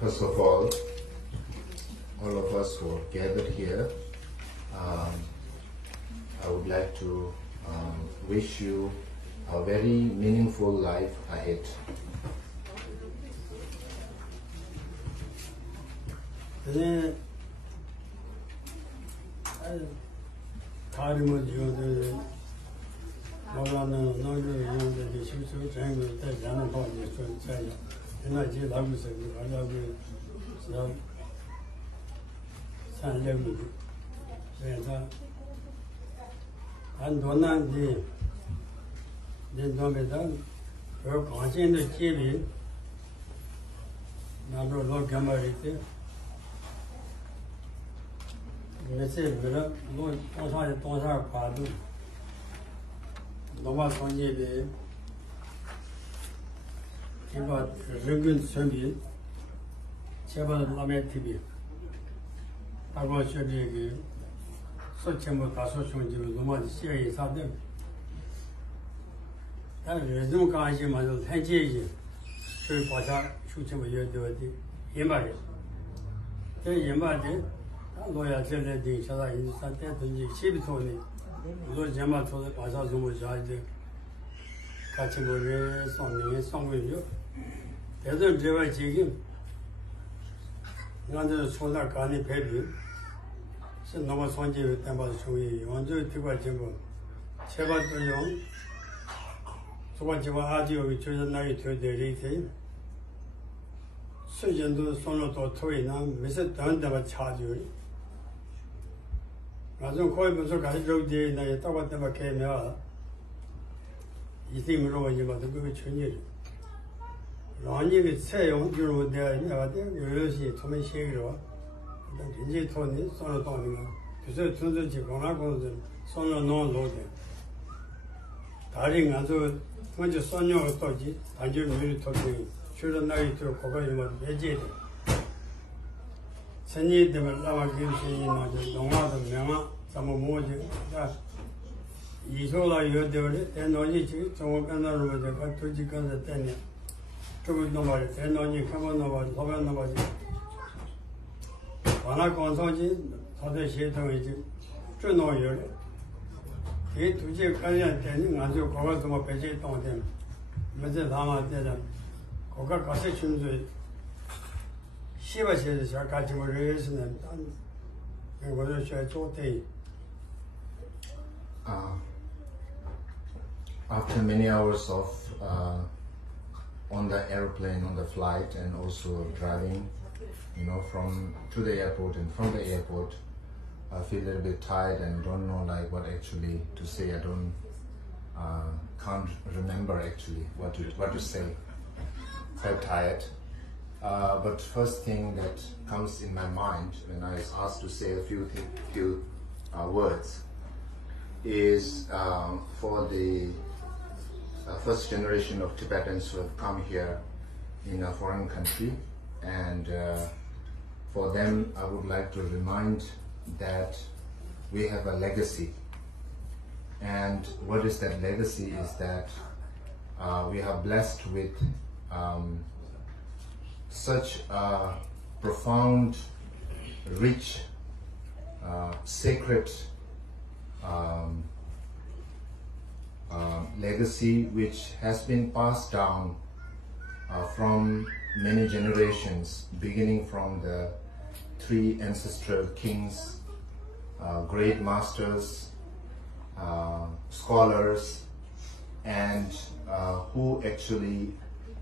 First of all of us who are gathered here, I would like to wish you a very meaningful life ahead. After many hours of on the airplane, on the flight, and also driving, from to the airport and from the airport, I feel a little bit tired and don't know what actually to say. I don't can't remember actually what to say. Quite tired. But first thing that comes in my mind when I was asked to say a few words is for the first generation of Tibetans who have come here in a foreign country, and for them I would like to remind that we have a legacy. And what is that legacy is that we are blessed with such a profound, rich, sacred legacy which has been passed down from many generations, beginning from the three ancestral kings, great masters, scholars, and who actually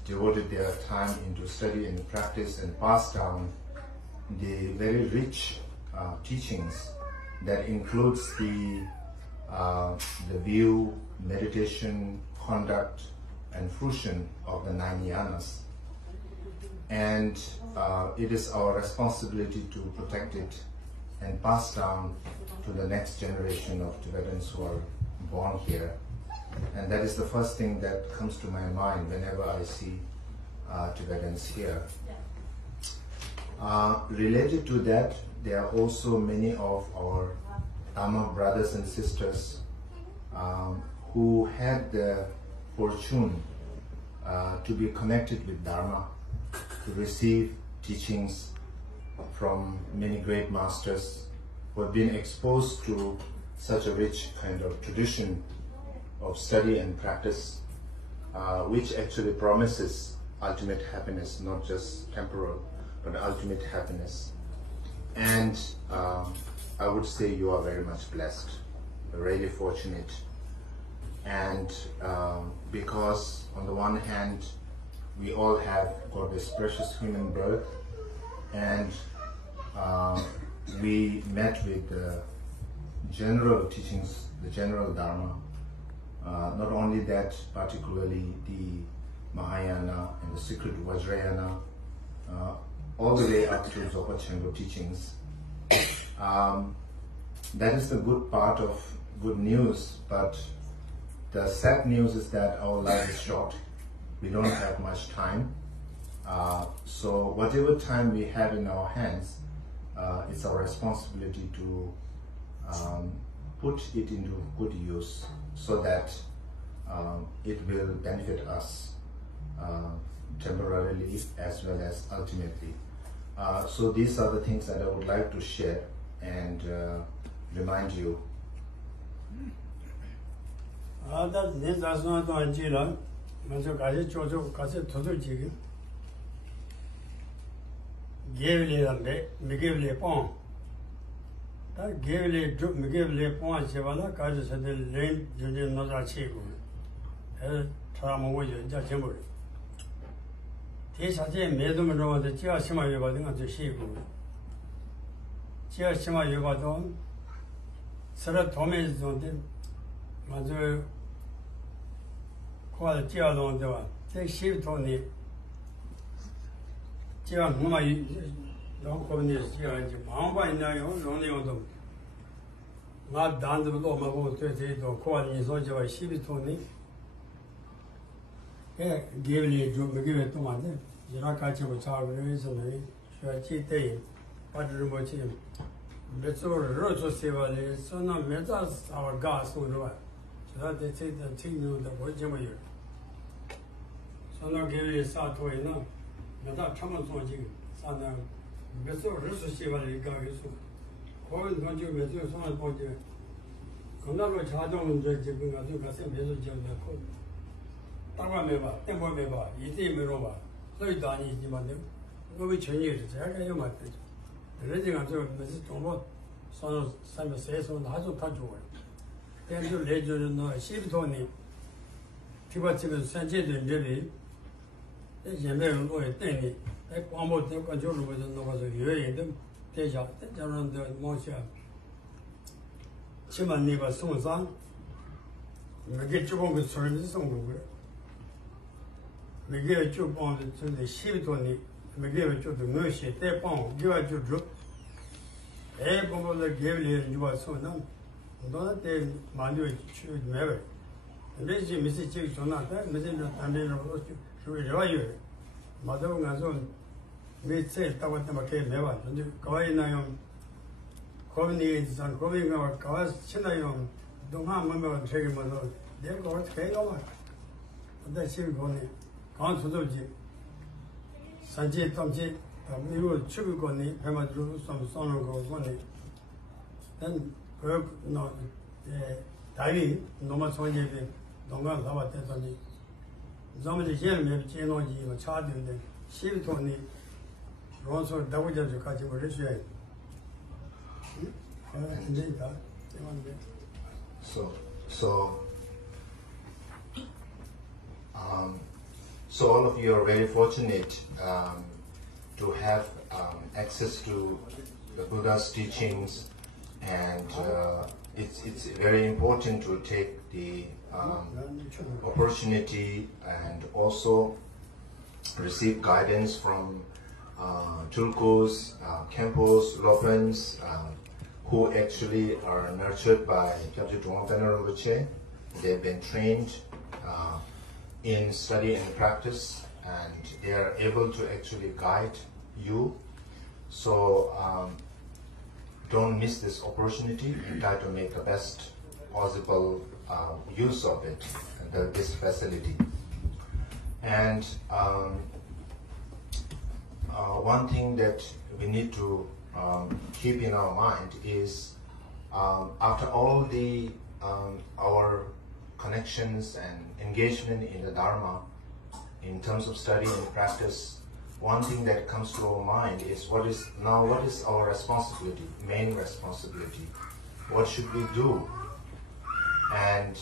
devoted their time into study and practice and passed down the very rich teachings that includes the view, meditation, conduct, and fruition of the 9 yanas. And it is our responsibility to protect it and pass down to the next generation of Tibetans who are born here. And that is the first thing that comes to my mind whenever I see Tibetans here. Related to that, there are also many of our Dharma brothers and sisters who had the fortune to be connected with Dharma, to receive teachings from many great masters who have been exposed to such a rich kind of tradition of study and practice, which actually promises ultimate happiness, not just temporal, but ultimate happiness. And I would say you are very much blessed, really fortunate. And because on the one hand, we all have got this precious human birth, and we met with the general teachings, the general Dharma. Not only that, particularly the Mahayana and the secret Vajrayana, all the way up to Dzogchen teachings. That is the good part of good news, but the sad news is that our life is short. We don't have much time. So whatever time we have in our hands, it's our responsibility to put it into good use so that it will benefit us temporarily as well as ultimately. So these are the things that I would like to share and remind you. So all of you are very fortunate to have access to the Buddha's teachings, and it's very important to take the opportunity and also receive guidance from tulkus, khenpos, lopens, who actually are nurtured by Kyabje Drongten Rinpoche. They've been trained in study and practice, and they are able to actually guide you So don't miss this opportunity and try to make the best possible use of it, this facility. And one thing that we need to keep in our mind is after all the our connections and engagement in the Dharma, in terms of study and practice, one thing that comes to our mind is what is our responsibility, main responsibility? What should we do? And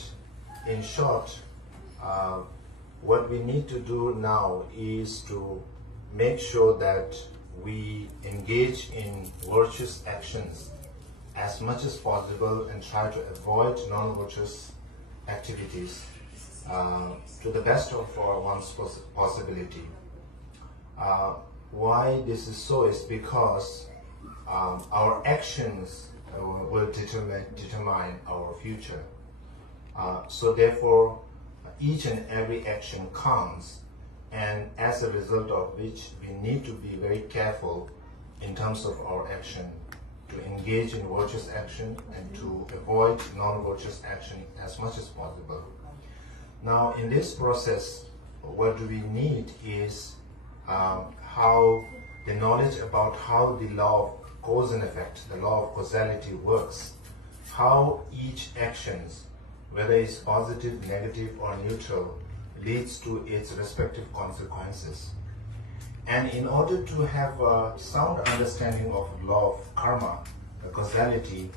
in short, what we need to do now is to make sure that we engage in virtuous actions as much as possible and try to avoid non-virtuous activities to the best of one's possibility. Why this is so is because our actions will determine our future. So therefore, each and every action counts, and as a result of which we need to be very careful in terms of our action, to engage in virtuous action and to avoid non-virtuous action as much as possible. Now in this process, what do we need is how the knowledge about how the law of cause and effect, the law of causality works, how each actions, whether it's positive, negative or neutral, leads to its respective consequences. And in order to have a sound understanding of law of karma, the causality,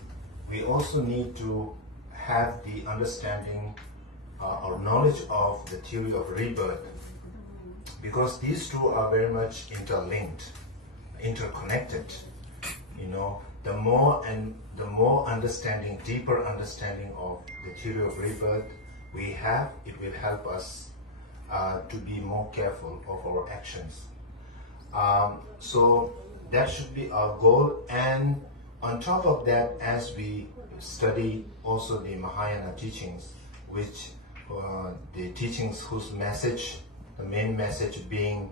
we also need to have the understanding or knowledge of the theory of rebirth, because these two are very much interlinked, interconnected. You know, the more understanding, deeper understanding of the theory of rebirth we have, it will help us to be more careful of our actions. So that should be our goal. And on top of that, as we study also the Mahayana teachings, which the teachings whose message, the main message being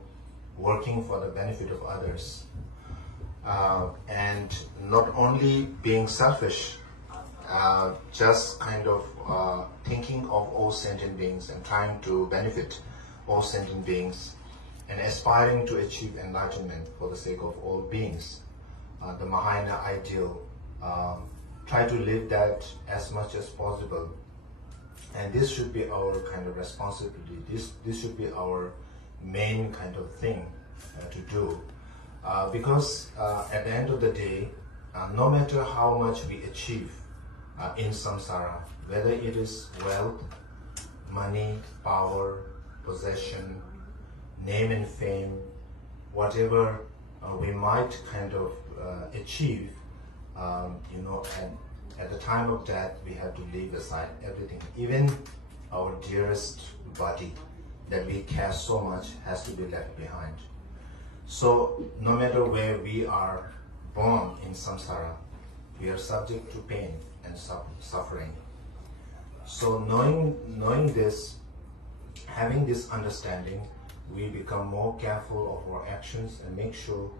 working for the benefit of others, and not only being selfish, just kind of thinking of all sentient beings and trying to benefit all sentient beings and aspiring to achieve enlightenment for the sake of all beings. The Mahayana ideal, try to live that as much as possible. And this should be our kind of responsibility. This should be our main kind of thing to do. Because at the end of the day, no matter how much we achieve in samsara, whether it is wealth, money, power, possession, name and fame, whatever we might kind of achieve, you know, and at the time of death, we have to leave aside everything. Even our dearest body that we care so much has to be left behind. So no matter where we are born in samsara, we are subject to pain and suffering. So knowing this, having this understanding, we become more careful of our actions and make sure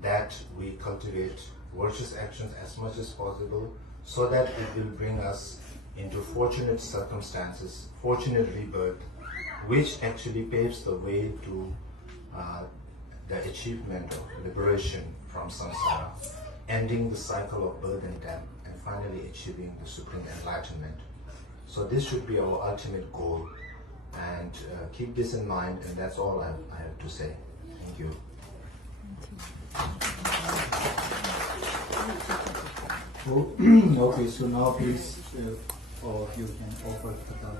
that we cultivate virtuous actions as much as possible, so that it will bring us into fortunate circumstances, fortunate rebirth, which actually paves the way to the achievement of liberation from samsara, ending the cycle of birth and death, and finally achieving the supreme enlightenment. So this should be our ultimate goal, and keep this in mind, and that's all I have to say. Thank you. Okay, so now please, all of you can offer the talk.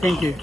Thank you.